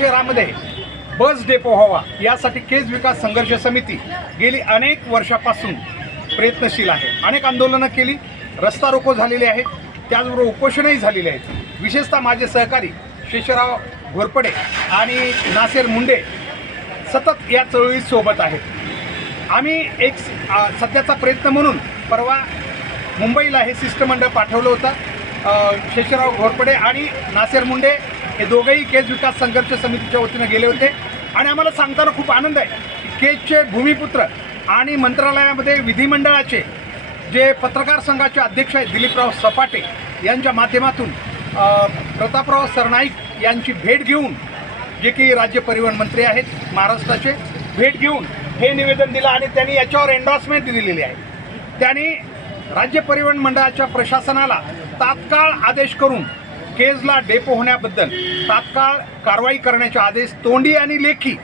शहरामध्ये bus depot व्हावा यासाठी केज विकास संघर्ष समिती गेली अनेक वर्षापासून प्रयत्नशील आहे। अनेक आंदोलनं केली, रस्ता रोको झालेले आहेत, त्याचबरोबर उपोषणही झालेले आहेत। विशेषतः माझे सहकारी शेषराव घोरपडे आणि नासेर मुंडे सतत या चळवळीत सोबत आहेत। आम्ही एक सध्याचा प्रयत्न म्हणून परवा मुंबईला हे शिष्टमंडळ पाठवलं होतं। शेषराव घोरपडे आणि नासेर मुंडे हे दोघेही केज विकास संघर्ष समितीच्या वतीनं गेले होते आणि आम्हाला सांगताना खूप आनंद आहे की केजचे भूमिपुत्र आणि मंत्रालयामध्ये विधिमंडळाचे जे पत्रकार संघाचे अध्यक्ष आहेत दिलीपराव सपाटे यांच्या माध्यमातून प्रतापराव सरनाईक यांची भेट घेऊन, जे की राज्य परिवहन मंत्री आहेत महाराष्ट्राचे, भेट घेऊन हे निवेदन दिलं आणि त्यांनी याच्यावर एन्डॉर्समेंट दिलेली आहे। त्यांनी राज्य परिवहन मंडळाच्या प्रशासनाला तात्काळ आदेश करून केजला डेपो होण्याबद्दल तात्काळ कारवाई करण्याचे आदेश तोंडी आणि लेखी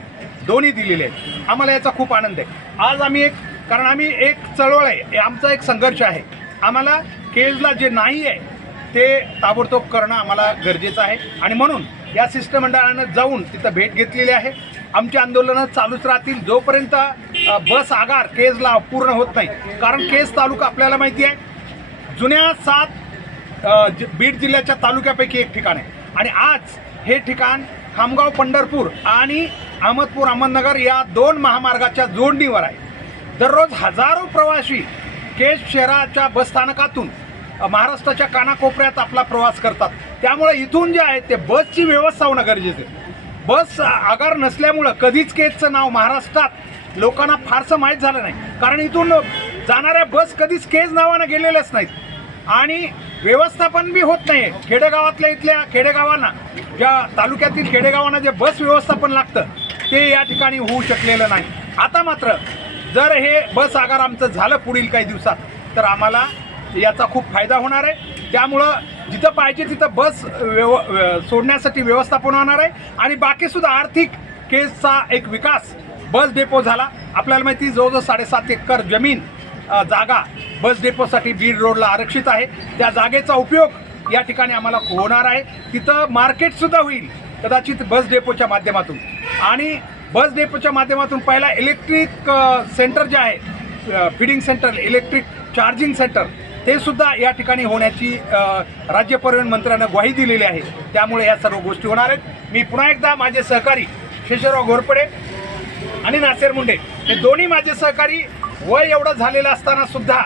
दोन्ही दिलेले आहेत। आम्हाला याचा खूप आनंद आहे। आज आम्ही कारण आम्ही एक चळवळ आहे, आमचा एक संघर्ष आहे। आम्हाला केजला जे नाही आहे ते ताबडतोब करणं आम्हाला गरजेचं आहे आणि म्हणून या शिष्टमंडळानं जाऊन तिथं भेट घेतलेली आहे। आमची आंदोलनं चालूच राहतील जोपर्यंत बस आगार केजला पूर्ण होत नाही। कारण केज तालुका आपल्याला माहिती आहे जुन्या 7 बीड जिल्ह्याच्या तालुक्यापैकी एक ठिकाण आहे आणि आज हे ठिकाण खामगाव पंढरपूर आणि अहमदपूर अहमदनगर या 2 महामार्गाच्या जोडणीवर आहे। दररोज हजारो प्रवासी केज शहराच्या बसस्थानकातून महाराष्ट्राच्या कानाकोपऱ्यात आपला प्रवास करतात। त्यामुळे इथून जे आहे ते बसची व्यवस्था होणं गरजेचं आहे। बस आगार नसल्यामुळं कधीच केजचं नाव महाराष्ट्रात लोकांना फारसं माहीत झालं नाही, कारण इथून जाणाऱ्या बस कधीच केज नावानं गेलेल्याच नाहीत आणि व्यवस्थापन बी होत नाही। इथल्या खेडेगावांना, ज्या तालुक्यातील खेडेगावांना जे बस व्यवस्थापन लागतं ते या ठिकाणी होऊ शकलेलं नाही। आता मात्र जर हे बस आगार आमचं झालं पुढील काही दिवसात तर आम्हाला याचा खूप फायदा होणार आहे। त्यामुळं जिथं पाहिजे तिथं बस सोडण्यासाठी व्यवस्थापन होणार आहे आणि बाकीसुद्धा आर्थिक केजचा एक विकास बस डेपो झाला। आपल्याला माहिती जवळजवळ 7.5 एकर जमीन जागा बस डेपोसाठी बीड रोडला आरक्षित आहे। त्या जागेचा उपयोग या ठिकाणी आम्हाला होणार आहे। तिथं मार्केटसुद्धा होईल कदाचित बस डेपोच्या माध्यमातून आणि बस डेपोच्या माध्यमातून पहिला इलेक्ट्रिक सेंटर जे आहे, feeding centre, electric charging centre, ते सुद्धा या ठिकाणी होण्याची राज्य परिवहन मंत्र्यांना ग्वाही दिलेली आहे। त्यामुळे या सर्व गोष्टी होणार आहेत। मी पुन्हा एकदा माझे सहकारी शेषराव घोरपडे आणि नासेर मुंडे हे दोन्ही माझे सहकारी वय एवढं झालेलं असताना सुद्धा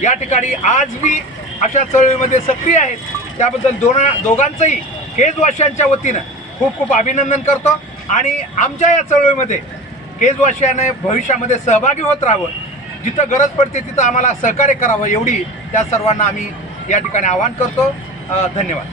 या ठिकाणी आज मी अशा चळवळीमध्ये सक्रिय आहेत, त्याबद्दल दोघांचंही केजवासियांच्या वतीनं खूप खूप अभिनंदन करतो आणि आमच्या या चळवळीमध्ये केजवासियाने भविष्यामध्ये सहभागी होत राहावं, जिथं गरज पडते तिथं आम्हाला सहकार्य करावं एवढी त्या सर्वांना आम्ही या ठिकाणी आवाहन करतो। धन्यवाद।